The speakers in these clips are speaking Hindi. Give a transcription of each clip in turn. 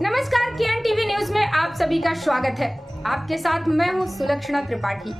नमस्कार, केएन टीवी न्यूज में आप सभी का स्वागत है। आपके साथ मैं हूं सुलक्षणा त्रिपाठी।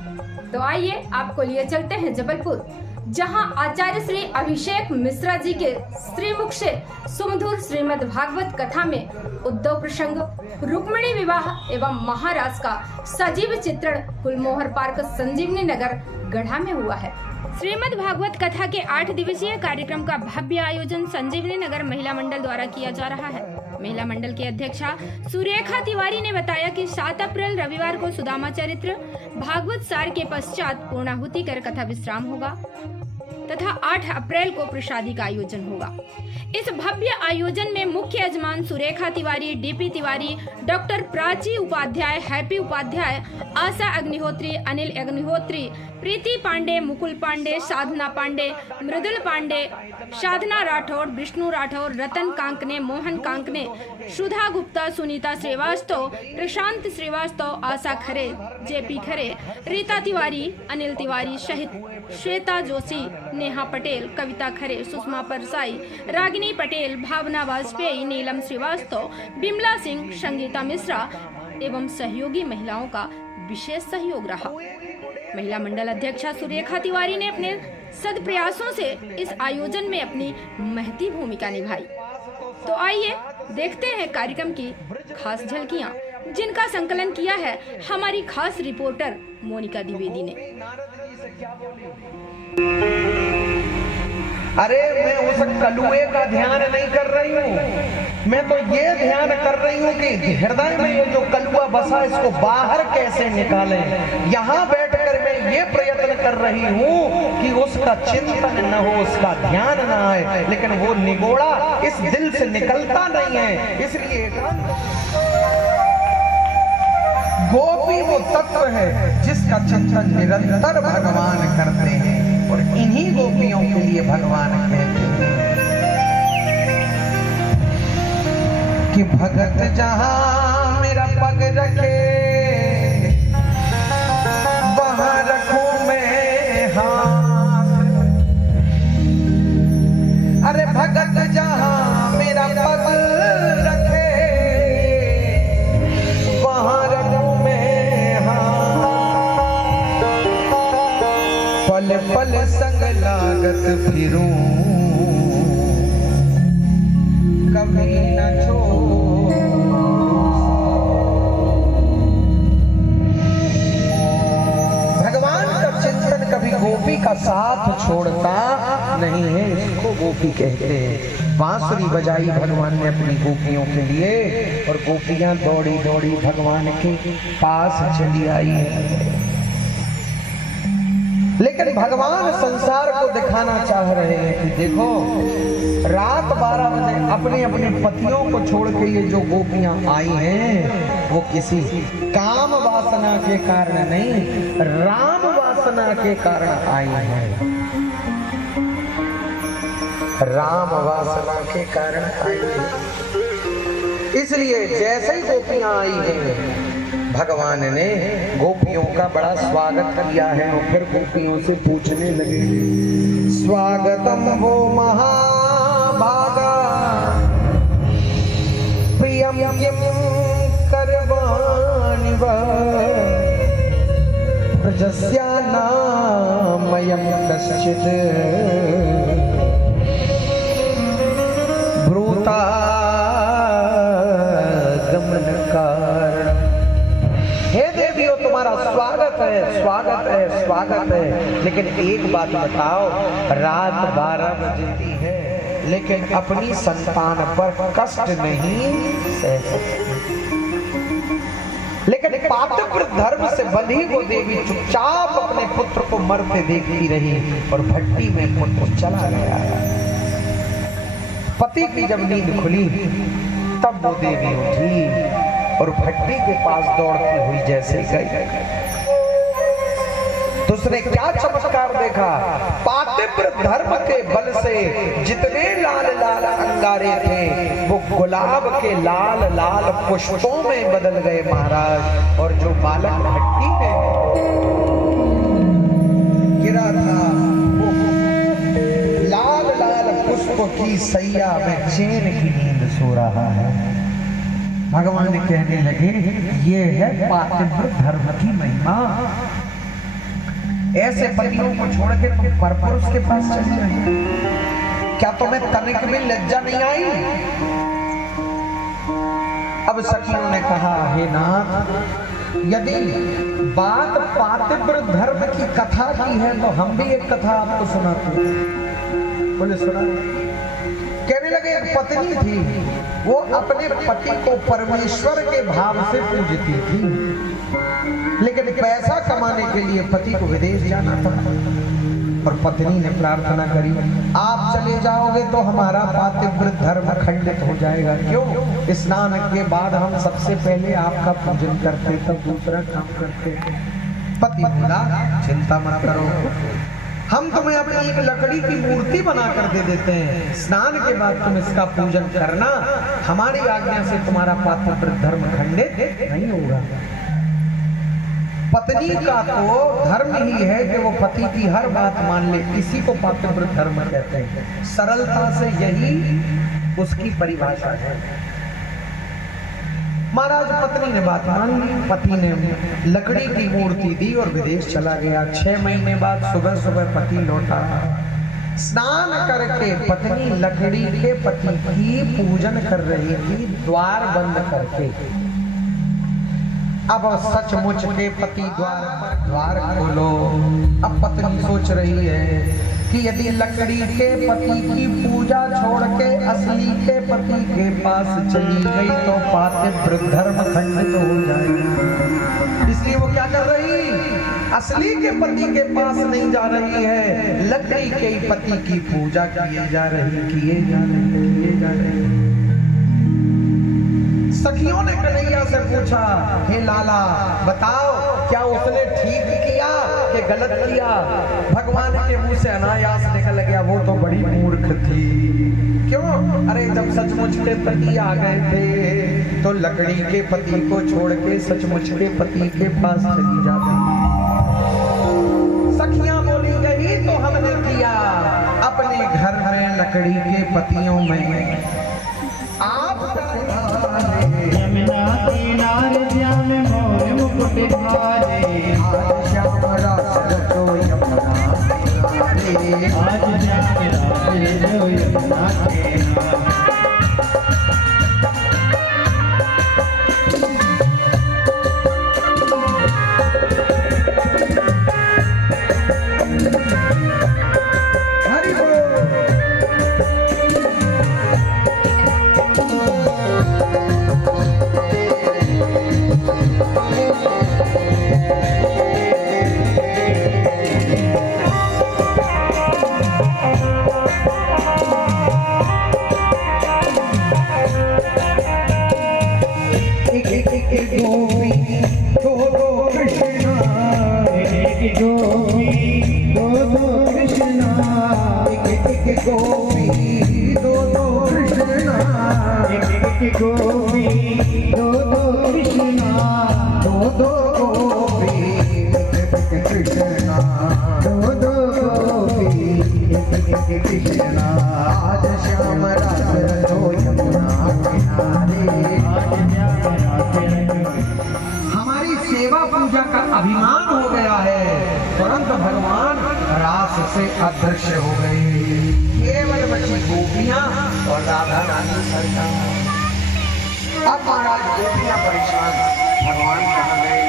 तो आइए आपको लिए चलते हैं जबलपुर, जहां आचार्य श्री अभिषेक मिश्रा जी के श्रीमुख से सुमधुर श्रीमद् भागवत कथा में उद्धव प्रसंग, रुक्मिणी विवाह एवं महाराज का सजीव चित्रण गुलमोहर पार्क संजीवनी नगर गढ़ा में हुआ है। श्रीमद् भागवत कथा के 8 दिवसीय कार्यक्रम का भव्य आयोजन संजीवनी नगर महिला मंडल द्वारा किया जा रहा है। महिला मंडल की अध्यक्षा सुरेखा तिवारी ने बताया कि 7 अप्रैल रविवार को सुदामा चरित्र भागवत सार के पश्चात पूर्णाहुति कर कथा विश्राम होगा तथा 8 अप्रैल को प्रसादी का आयोजन होगा। इस भव्य आयोजन में मुख्य यजमान Surekha Tiwari, DP Tiwari, doctor Prachi Upadhyay, Happy Upadhyay, Asha Agnihotri, Anil Agnihotri, Preeti Pandey, Mukul Pandey, Sadhana Pandey, Mridul Pandey, Sadhana Rathore, Vishnu Rathore, Ratan Kankane, Mohan Kankane, Sudha Gupta, Sunita Srivastava, Prashant Srivastava, Asha Khare, JP Khare, Rita Tiwari, Anil Tiwari सहित श्वेता जोशी, नेहा पटेल, कविता खरे, सुषमा परसाई, रागिनी पटेल, भावना वाजपेयी, नीलम श्रीवास्तव, बिमला सिंह, संगीता मिश्रा एवं सहयोगी महिलाओं का विशेष सहयोग रहा। महिला मंडल अध्यक्षा सुरेखा तिवारी ने अपने सद प्रयासों से इस आयोजन में अपनी महती भूमिका निभाई। तो आइए देखते हैं कार्यक्रम की खास झलकियां, जिनका संकलन किया है हमारी खास रिपोर्टर मोनिका द्विवेदी ने। अरे मैं उस कलुए का ध्यान नहीं कर रही हूँ, मैं तो ये ध्यान कर रही हूँ कि हृदय में ये जो कलुआ बसा इसको बाहर कैसे निकालें। यहाँ बैठकर मैं ये प्रयत्न कर रही हूँ कि उसका चिंतन न हो, उसका ध्यान न आए, लेकिन वो निगोड़ा इस दिल से निकलता नहीं है। इसलिए गोपी वो तत्व है जिसका चिंतन निरंतर भगवान करते हैं और इन्हीं गोपियों के लिए भगवान कहते हैं कि भगत जहां मेरा पग रखे वहां रखूं मैं हाथ। अरे भगत जहां मेरा पग रखे वहां रखूं मैं हाथ। पल पल संग लागत फिरूं कभी न छोड़ूं। भगवान का चिंतन कभी गोपी का साथ छोड़ता नहीं है, इसको गोपी कहते हैं। बांसुरी बजाई भगवान ने अपनी गोपियों के लिए और गोपियां दौड़ी दौड़ी भगवान के पास चली आई है। लेकिन भगवान संसार को दिखाना चाह रहे हैं कि देखो, रात 12 बजे अपने अपने पतियों को छोड़ के ये जो गोपियां आई हैं वो किसी काम वासना के कारण नहीं, राम वासना के कारण आई हैं। राम वासना के कारण आई है। इसलिए जैसे ही गोपियां आई हैं भगवान ने गोपियों का बड़ा स्वागत किया है और फिर गोपियों से पूछने लगे, स्वागतम वो महाभागा प्रियम यम करवाणि प्रजस्या नामयं कश्चित् भ्रूता गमन कारण। हे देवियों, तुम्हारा स्वागत है, स्वागत है, स्वागत है। लेकिन एक बात बताओ, रात 12 बजती है लेकिन अपनी संतान पर कष्ट नहीं सह सकती। लेकिन पातिव्र धर्म से बंधी वो देवी चुपचाप अपने पुत्र को मरते देखती रही और भट्टी में पुत्र चला गया। पति की जब नींद खुली तब वो देवी उठी और भट्टी के पास दौड़ती हुई जैसे गई। तो उसने क्या चमत्कार देखा, पातिव्र धर्म के बल से जितने लाल लाल अंगारे थे वो गुलाब के लाल लाल पुष्पों में बदल गए महाराज। और जो बालक भट्टी में गिरा था वो लाल लाल पुष्प की सैया में चैन की नींद सो रहा है। भगवान कहने लगे ये है पातिव्रत धर्म की महिमा। ऐसे पतियों को छोड़ के तुम परपुरुष के पास चली आई, क्या तुम्हें तनिक में लज्जा नहीं आई? अब सखियों ने कहा हे नाथ, यदि बात पातिव्रत धर्म की कथा की है तो हम भी एक कथा आपको सुनाते हैं। बोले सुना। कहने लगे एक पत्नी थी, वो अपने पति को परमेश्वर के भाव से पूजती थी, लेकिन पैसा कमाने के लिए पति को विदेश जाना था। और पत्नी ने प्रार्थना करी, आप चले जाओगे तो हमारा पातिव्रत धर्म खंडित हो जाएगा। क्यों? स्नान के बाद हम सबसे पहले आपका पूजन करते, तब दूसरा काम करते। पति बोला चिंता मत करो, हम तुम्हें अपनी एक लकड़ी की मूर्ति बनाकर दे देते हैं, स्नान के बाद तुम इसका पूजन करना, हमारी आज्ञा से तुम्हारा पातिव्रत धर्म खंडित नहीं होगा। पत्नी का तो धर्म ही है कि वो पति की हर बात मान ले, इसी को पातिव्रत धर्म कहते हैं। सरलता से यही उसकी परिभाषा है। महाराज पत्नी ने बात मान ली, पति ने लकड़ी की मूर्ति दी और विदेश चला गया। 6 महीने बाद सुबह सुबह पति लौटा, स्नान करके पत्नी लकड़ी के पति की पूजन कर रही थी, द्वार बंद करके। अब सचमुच के पति द्वार खोलो। अब पत्नी सोच रही है कि यदि लकड़ी के पति की पूजा छोड़ के असली के पति के पास चली गई तो पातिव्रत धर्म खंडित हो जाएगा। इसलिए वो क्या कर रही, असली के पति के पास नहीं जा रही है, लकड़ी के पति की पूजा किए जा रही। सखियों ने कन्हैया से पूछा, हे लाला बताओ क्या उसने ठीक किया कि गलत किया? भगवान के मुंह से अनायास निकल गया, वो तो बड़ी मूर्ख थी। क्यों? अरे जब सचमुच के पति आ गए थे तो लकड़ी के पति को छोड़ के सचमुच के पति के पास चली जाती। सखियां बोली यही तो हमने किया, अपने घर में लकड़ी के पतियों में आप यमुना किनारे श्याम मोर मुकुट धारे, आज श्याम रास रचो यमुना किनारे, आज श्याम रास रचो यमुना किनारे। हमारी सेवा पूजा का अभिमान हो गया है, तुरंत भगवान रास से अदृश्य हो गए। केवल बची गोपियां और राधा रानी सरकार। अब महाराज गोपियां परेशान, भगवान कहाँ गए?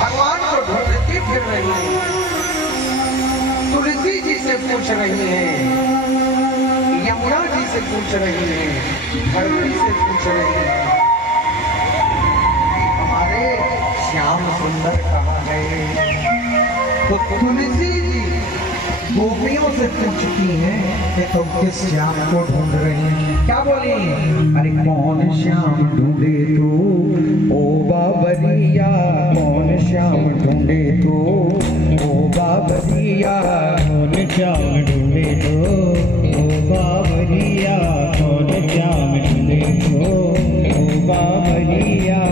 भगवान को ढूंढती फिर रही है। तुलसी जी से पूछ रही है, यमुना जी से पूछ रही है, धरती से पूछ रही है, हमारे श्याम सुंदर कहाँ गए? तो तुलसी जी गोपियों से पूछती हैं कि तुम किस श्याम को ढूंढ रही हैं? क्या बोली? अरे कौन श्याम ढूंढे तो ओ बाबरिया, कौन श्याम ढूंढे तो ओ बाबरिया, कौन श्याम ढूंढे तो ओ बाबरिया, कौन श्याम ढूंढे तो ओ बाबरिया।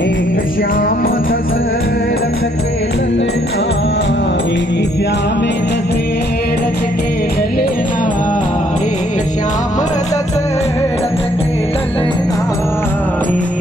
एक श्याम दशरथ के ललना, एक श्याम दशरथ के ललना, एक श्याम दशरथ के ललना, एक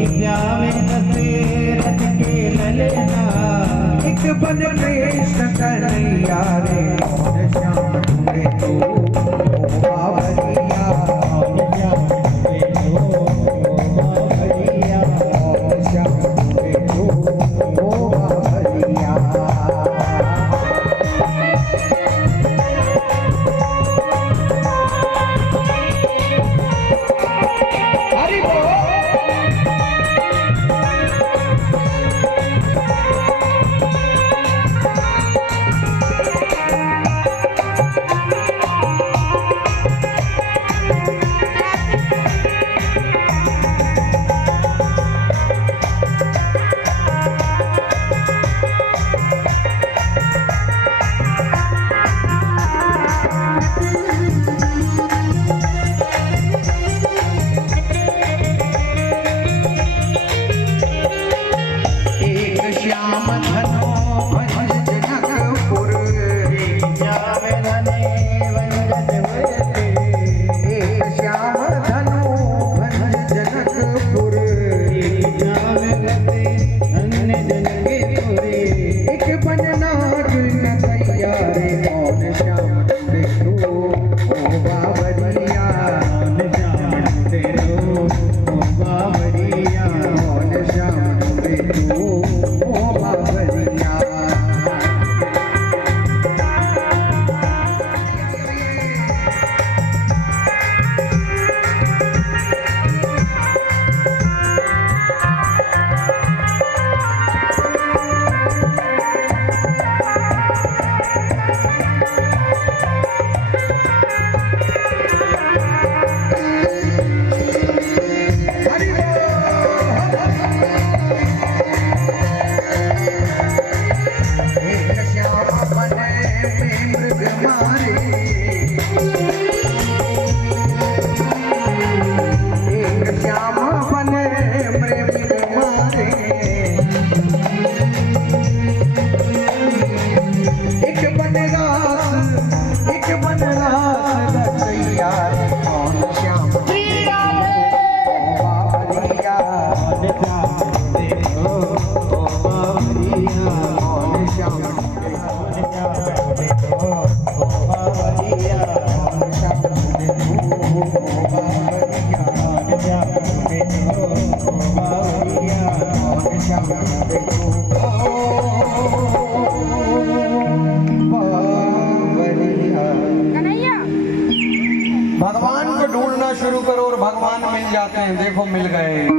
भगवान को ढूंढना शुरू करो और भगवान मिल जाते हैं। देखो मिल गए।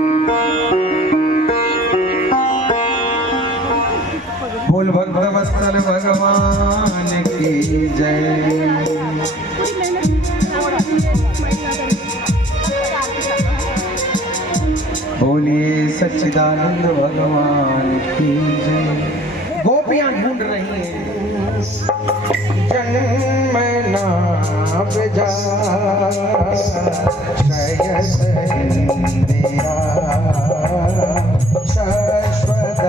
बोल भक्त वत्सल भगवान की जय। बोलिए सच्चिदानंद भगवान की जय। गोपियां ढूंढ रही हैं। जन्म ना जा मेरा शाश्वत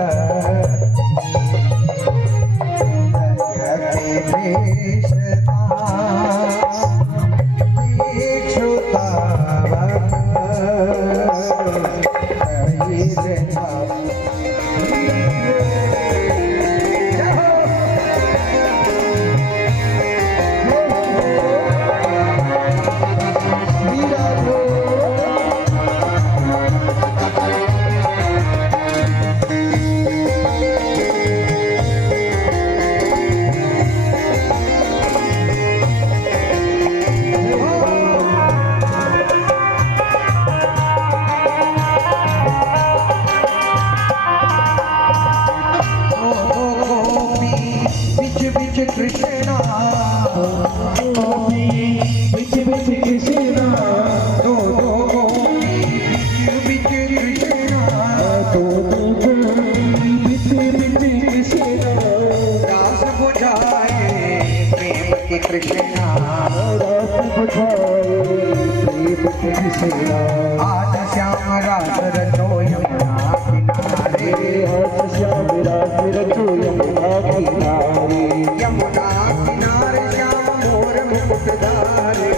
आज श्याम रात रचो यमुना किनारे। आज श्याम रात रचो यमुना किनारे। यमुना किनारे श्याम मोर मुकुट धारे।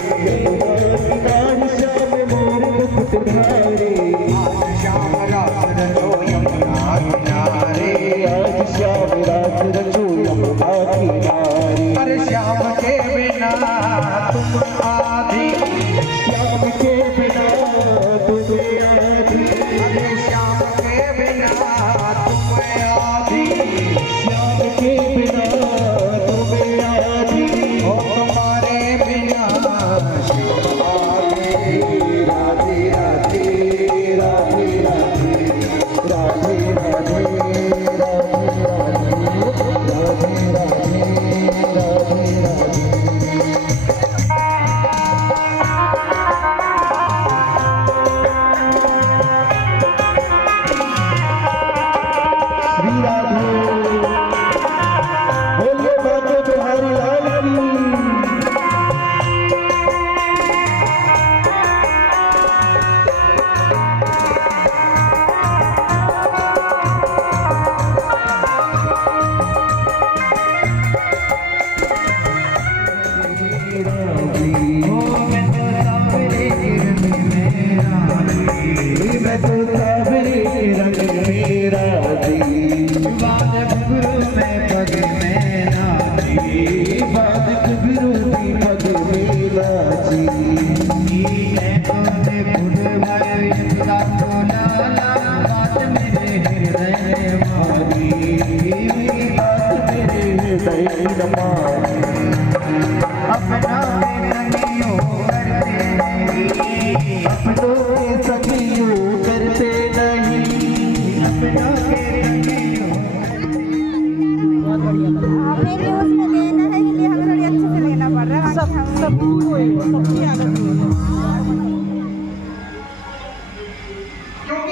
श्याम मोर मुकुट धारे। आज श्याम रात रचो यमुना किनारे। आज श्याम रात रचो यमुना किनारे। अरे श्याम के बिना तुम आधी। श्याम के बिना तुम आधी। अरे श्याम के बिना तुम आधी। श्याम के बिना तुम आधी। ओ तुम्हारे बिना शिव आधी। राधे राधे राधे राधे राधे राधे राधे राधे राधे राधे राधे। क्योंकि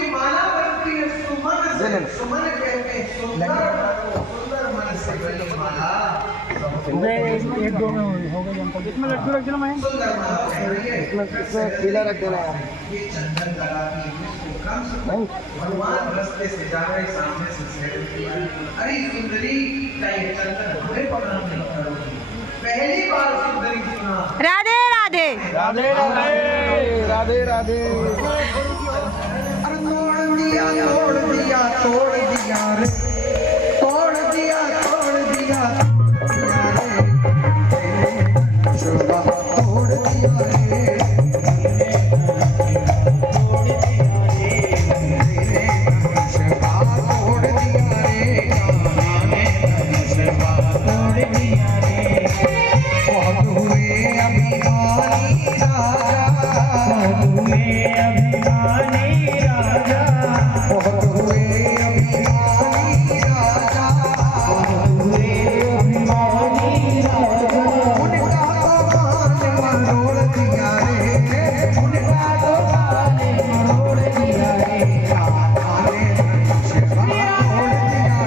माला बनती है सुमन से, सुमन कहते हैं सुंदर मन से बनी माला। एक दो में हो गए जनता इसमें लड्डू रख देना मैं सुंदर माला इसमें पीला रख देना यार ये चंदन कला की भगवान रास्ते से जा रहे सामने से अरे सुंदरी का ये चंदन घोड़े प्रणाम नहीं करोगी। पहली बार सुंदरी सुना राधे राधे राधे राधे राधे राधे। तोड़ दिया तोड़ दिया रे, तोड़ दिया तोड़ दिया रे, शुभा तोड़ दिया रे, शुभा तोड़ दिया रे, शुभा तोड़ दिया रे। बहुत हुए अभिमानी राजा, बहुत हुए अभिमानी राजा, बहुत हुए अभिमानी राजा, बहुत हुए अभिमानी राजा। उनका तो मान मरोड़ दिया रे, उनका तो मान मरोड़ दिया रे, आने शिवा तोड़ दिया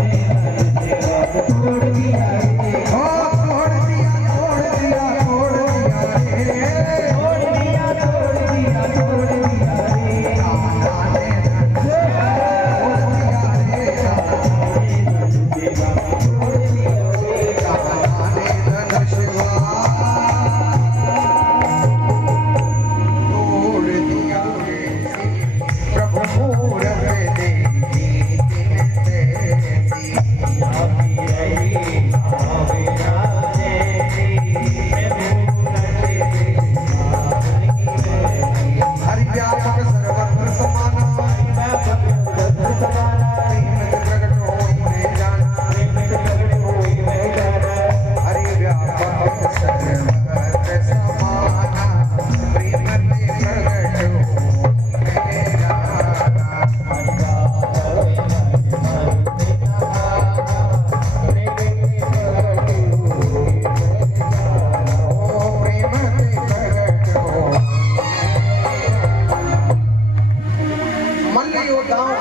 रे, तोड़ दिया रे, ओ तोड़ दिया तोड़ दिया तोड़ दिया रे, तोड़ दिया तोड़ दिया तोड़ दिया रे,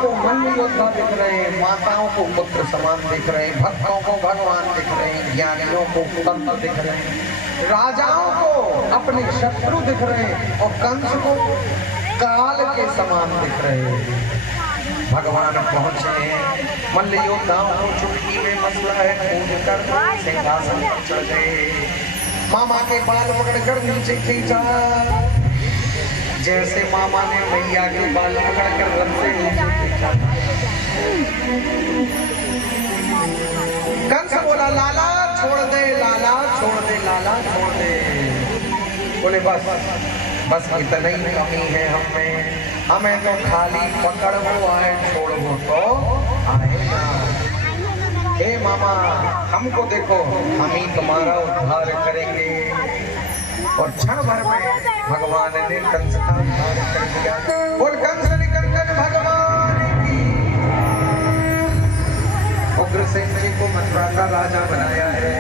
आने माताओं को पुत्र समान दिख रहे हैं, भक्तों को भगवान दिख रहे हैं, ज्ञानियों को तंत्र दिख रहे हैं, राजाओं को अपने शत्रु दिख रहे हैं और कंस को काल के समान दिख रहे हैं। भगवान पहुंचे हैं, मल्ल योद्धाओं को चुटकी में मसला है, कूद कर सिंहासन पर चढ़ गए। मामा के बाल पकड़कर नीचे खींचा, जैसे मामा ने मैया के बाल पकड़कर रथ से नीचे खींचा। कंस बोला लाला छोड़ दे, लाला छोड़ दे, लाला छोड़ दे। बोले बस बस इतना ही कमी है हमें, हमें तो खाली पकड़ वो आए, छोड़ वो तो आएगा। हे मामा हमको देखो, हम ही तुम्हारा उद्धार करेंगे। और क्षण भर में भगवान ने कंस का उद्धार कर दिया। और कंस ने कर भगवान की उग्रसेन जी को मथुरा का राजा बनाया है।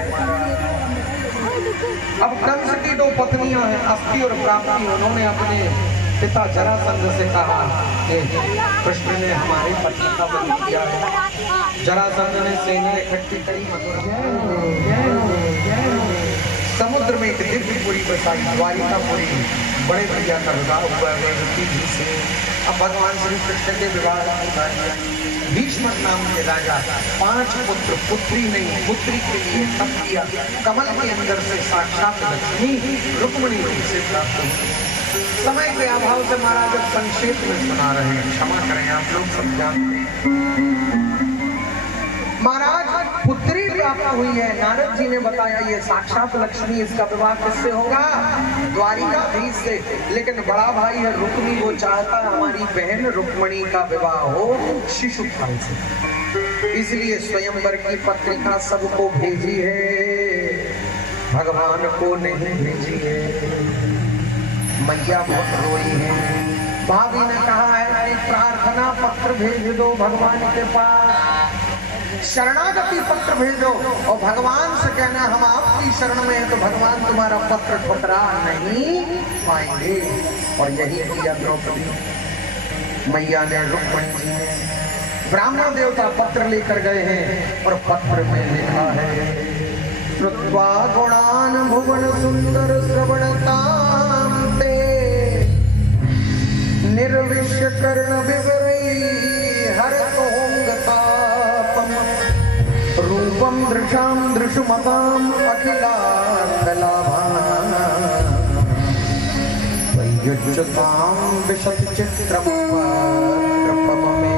अब कंस की दो पत्नियां हैं, अस्ति और प्राप्ति। उन्होंने अपने पिता जरासंध से कहा कि कृष्ण ने हमारे पति का वध किया है। जरासंध ने सेना इकट्ठी करी, मथुरा समुद्र में एक दिव्यपुरी बसाई, द्वारिकापुरी। बड़े भैया का विवाह हुआ है जी से। अब भगवान श्री कृष्ण के विवाह की बारी। भीष्म नाम के राजा 5 पुत्र, पुत्री नहीं पुत्री के लिए तप किया। कमल के अंदर से साक्षात लक्ष्मी रुक्मिणी रूप से प्राप्त हुई। समय के अभाव से महाराज संक्षेप में सुना रहे हैं, क्षमा करें आप लोग सब जानते हैं। महाराज पुत्री प्राप्त हुई है। नारद जी ने बताया ये साक्षात लक्ष्मी, इसका विवाह किससे होगा? द्वारिकाधीश से। लेकिन बड़ा भाई है रुक्मी, वो चाहता हमारी बहन रुक्मिणी का विवाह हो शिशुपाल से। इसलिए स्वयंवर की पत्रिका सबको भेजी है, भगवान को नहीं भेजी है। मैया बहुत रोई है। भाभी ने कहा है कि प्रार्थना पत्र भेज दो भगवान के पास। शरणागति पत्र भेजो और भगवान से कहना हम आपकी शरण में हैं तो भगवान तुम्हारा पत्र ठुकरा नहीं पाएंगे। और यही किया द्रौपदी मैया ने, रुक्मणी जी ने। ब्राह्मण देवता पत्र लेकर गए हैं और पत्र में लिखा है, श्रुत्वा गुणान भुवन सुंदर श्रवणतां ते निर्विश्य कर्ण विवरै हरतोंगतापम रूपम दृशां दृशुमतां अखिलार्थलाभां वैयुज्यतां विशति चित्रम में।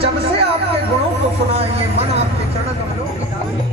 जब से आपके गुणों को सुना ये मन आपके चरण कमलों की मुझे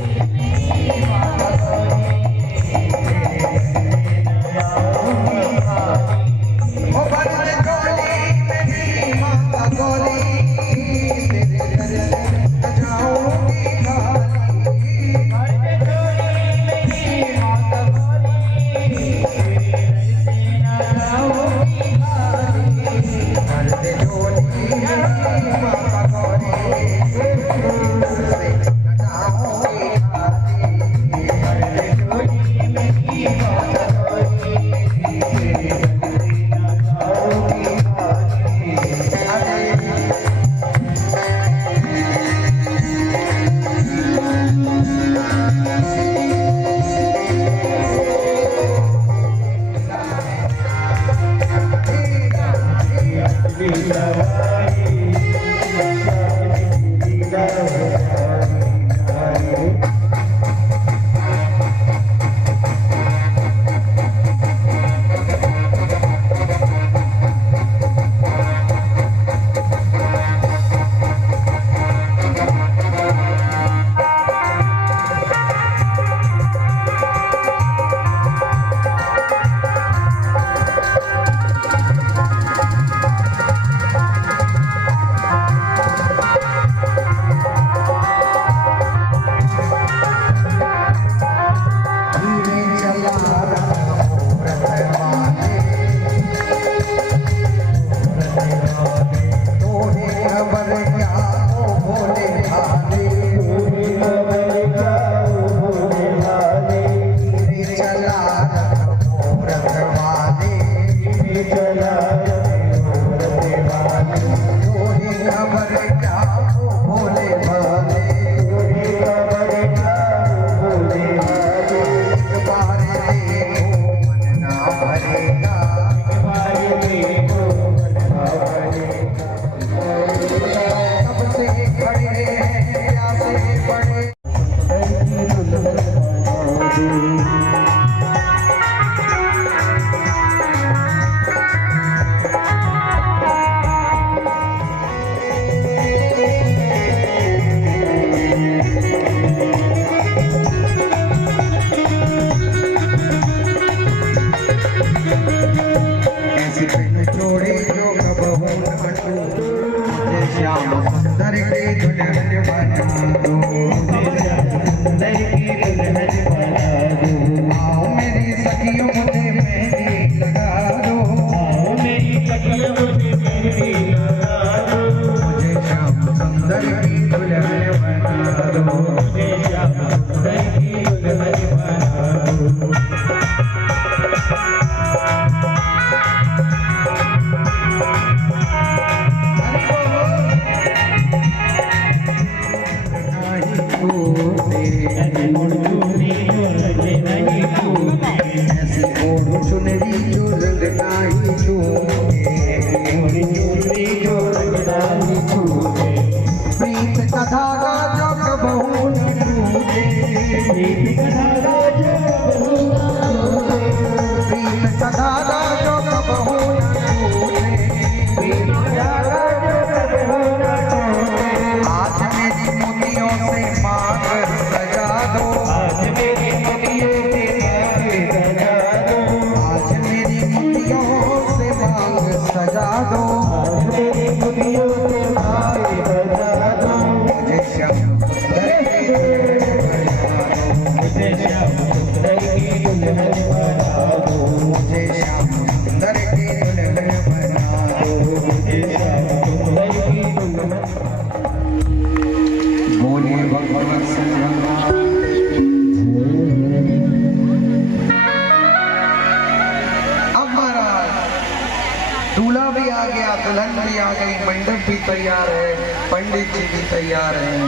तैयार है, पंडित जी भी तैयार हैं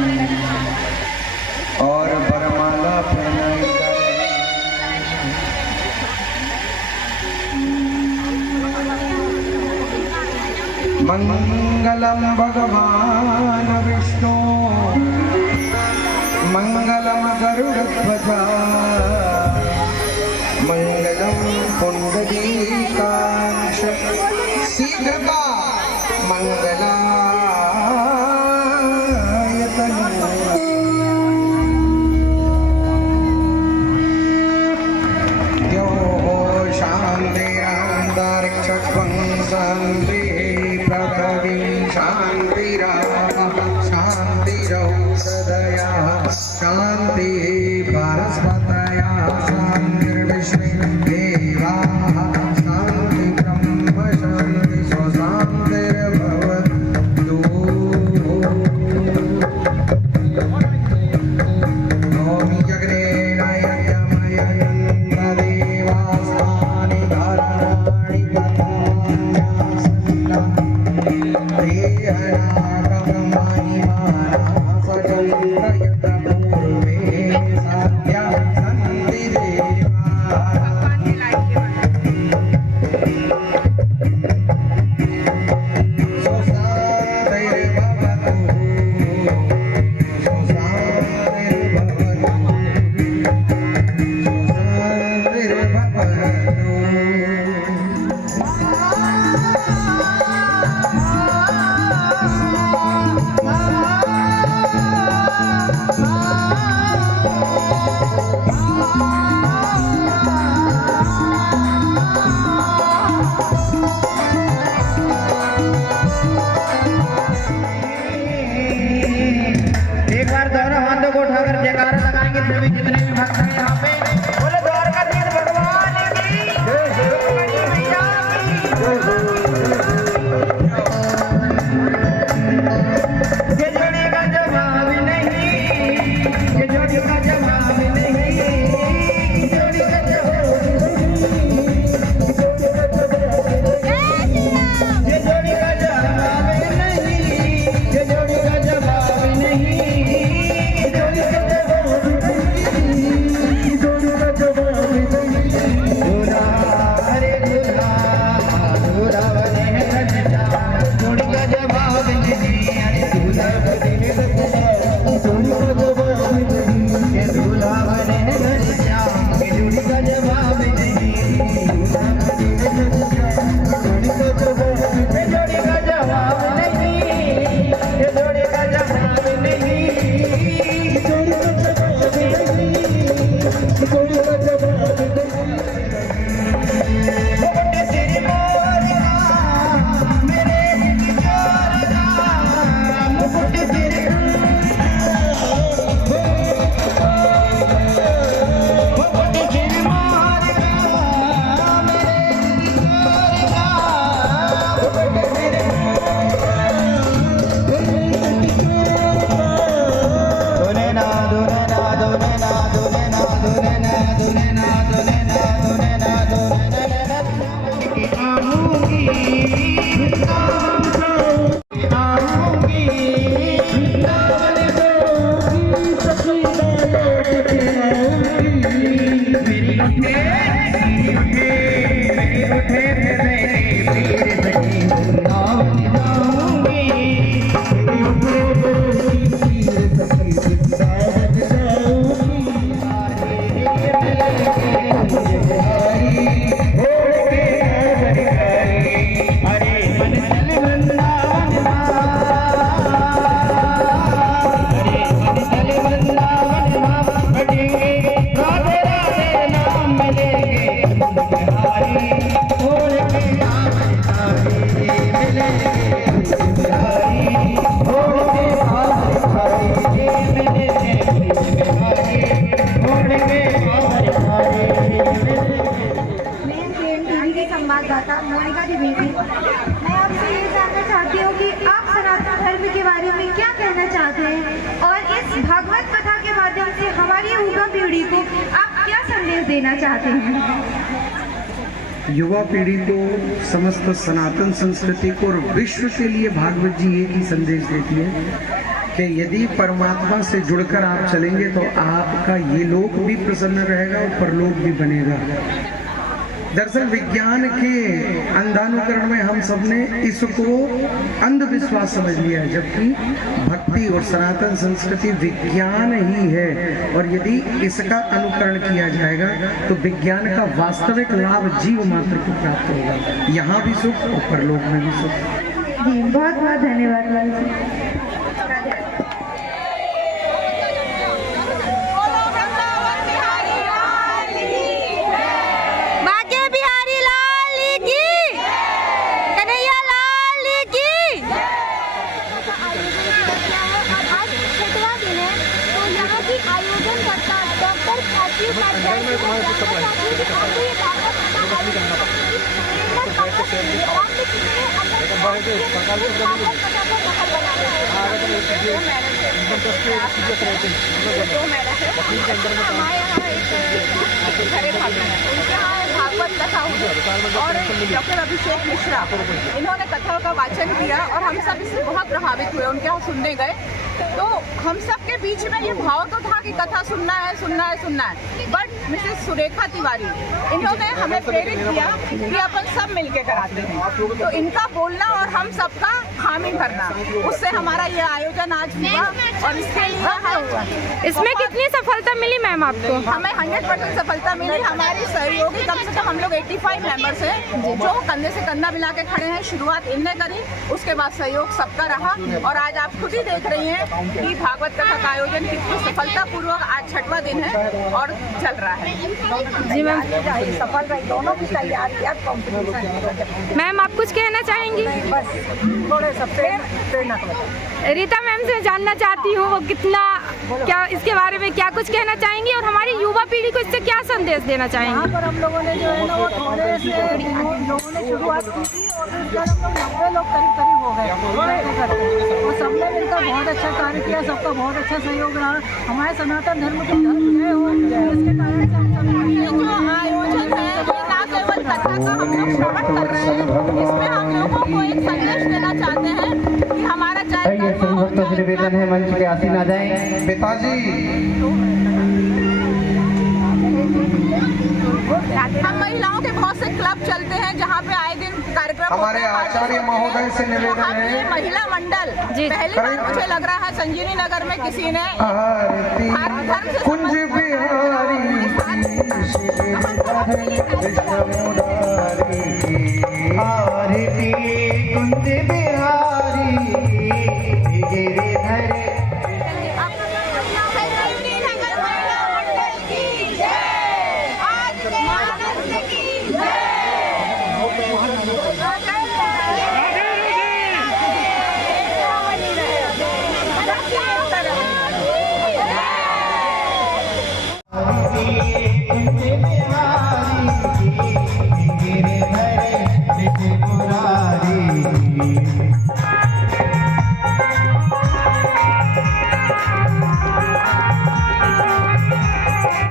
और वरमाला पहनाई जा रही है। मंगलम भगवान विष्णु मंगलम गरुड़ध्वजा मंगलम पुंडरीकाक्ष शीघ्रता मंगलाय तनु यो शान्तिरन्तरिक्षं शान्ति पृथिवी शान्तिरापः शान्तिरौषधयः शान्ति परस्पतयः शान्तिर्विश्वे देवाः शान्ति ब्रह्म शान्ति स्वशान्तिर्भवतु। नौमि जगदेन यज्ञमयन्देवास्मानि धर्माणि देहनागममानि मानसचन्द्रयत्र पूर्वे साध्या सन्ति देवा एक बार दोनों हाथों को उठाकर जयकारा लगाएंगे सभी जितने भी भक्त हैं यहाँ पे। बोले द्वारकाधीश भगवान की बड़ी मैया की। ये जोड़ी का जवाब नहीं, ये जोड़ी का जवाब नहीं, ये जोड़ी का जवाब नहीं, ये जोड़ी का जवाब नहीं, ये जोड़ी का जवाब नहीं, ये जोड़ी का जवाब नहीं। दूल्हा हरे दूल्हा दूल्हा बने हैं सजना, जोड़ी का जवाब नहीं, अरे दूल्हा बने हैं सजना, जोड़ी का जवाब नहीं, ये दूल्हा बने हैं सजना, ये जोड़ी का जवाब नहीं, दूल्हा बने हैं सजना, जोड़ी का जवाब, ये जोड़ी का जवाब नहीं, ये जोड़ी का जवाब नहीं, ये जोड़ी का जवाब नहीं, ये जोड़ी का जवाब नहीं। मोटे तेरे मोरना मेरे दिल चोरना, मोटे तेरे मोटे तेरे मोरना मेरे दिल चोरना, मोटे तेरे दोने ना दोने ना दोने ना दोने ना दोने ना दोने ना दोने ना दोने ना दोने ना आऊंगी आऊंगी वृंदावन होगी सखीना लौट के आऊंगी मेरी उठे मेरी उठे मेरे पीर सखी वृंदावन जाऊंगी मेरी उठे पीर सखी वृंदावन जाऊंगी अरे मन चल वृंदावन अरे मन चल वृंदावन बटेंगे राधे राधे नाम मिलेंगे बिहारी छोड़ के मिलेंगे बिहारी छोड़ के मिलेंगे बिहारी छोड़ के मैं टीवी की संवाददाता मोनिका द्विवेदी। मैं आपसे ये जानना चाहती हूँ कि आप सनातन धर्म के बारे में क्या कहना चाहते हैं और इस भागवत कथा के माध्यम से हमारी युवा पीढ़ी को आप क्या संदेश देना चाहते हैं। युवा पीढ़ी को, समस्त सनातन संस्कृति को और विश्व के लिए भागवत जी एक ही संदेश देती है कि यदि परमात्मा से जुड़कर आप चलेंगे तो आपका ये लोक भी प्रसन्न रहेगा और परलोक भी बनेगा। दरअसल विज्ञान के अंधानुकरण में हम सबने इसको अंधविश्वास समझ लिया है, जबकि भक्ति और सनातन संस्कृति विज्ञान ही है। और यदि इसका अनुकरण किया जाएगा तो विज्ञान का वास्तविक लाभ जीव मात्र को प्राप्त होगा, यहाँ भी सुख और परलोक में भी सुख। जी बहुत बहुत धन्यवाद लाल जी। भागवत कथा हुई और डॉक्टर अभिषेक मिश्रा इन्होंने कथा का वाचन किया और हम सब इससे बहुत प्रभावित हुए, उनके यहाँ सुनने गए। तो हम सब के बीच में ये भाव तो था कि कथा सुनना है सुनना है सुनना है, बट मिसेस सुरेखा तिवारी इन्होंने हमें प्रेरित किया कि अपन सब मिलके कराते हैं। तो इनका बोलना और हम सबका हामी भरना, उससे हमारा ये आयोजन आज हुआ और इसके लिए इसमें कितनी सफलता मिली मैम आपको? हमें 100% सफलता मिली। हमारी सहयोगी कम से कम हम लोग 85 मेंबर्स हैं जो कंधे से कंधा मिला के खड़े हैं। शुरुआत इनने करी, उसके बाद सहयोग सबका रहा और आज आप खुद ही देख रही हैं कि भागवत कथा का आयोजन कितनी सफलतापूर्वक आज 6वां दिन है और चल रहा है। जी मैम, सफल रही दोनों की तैयारी। मैम आप कुछ कहना चाहेंगी? बस थोड़े सबसे प्रेरणा रीता मैम से जानना चाहती हूँ वो कितना क्या इसके बारे में क्या कुछ कहना चाहेंगी और हमारी युवा पीढ़ी को इससे क्या संदेश देना चाहेंगे? यहाँ पर हम लोगों ने जो है ना वो थोड़े से लोगों ने शुरुआत की थी और उसके बाद हम लोग 90 लोग करीब हो गए और सबने मिलकर बहुत अच्छा कार्य किया। सबका बहुत अच्छा सहयोग रहा। हमारे सनातन धर्म के जय हो, इसके कारण ये जो आयोजन है ये ना केवल कथा का हम लोग श्रवण कर रहे हैं, इसमें हम लोगों को एक संदेश देना चाहते हैं कि हमारा चाहे भक्तों से निवेदन है मंच के आसीन आ जाएं। पिताजी हम महिलाओं के बहुत से क्लब चलते हैं जहाँ पे आए दिन कार्यक्रम हमारे आचार्य महोदय से निवेदन है, महिला मंडल पहली बार मुझे लग रहा है संजीवनी नगर में किसी ने कुंज बिहारी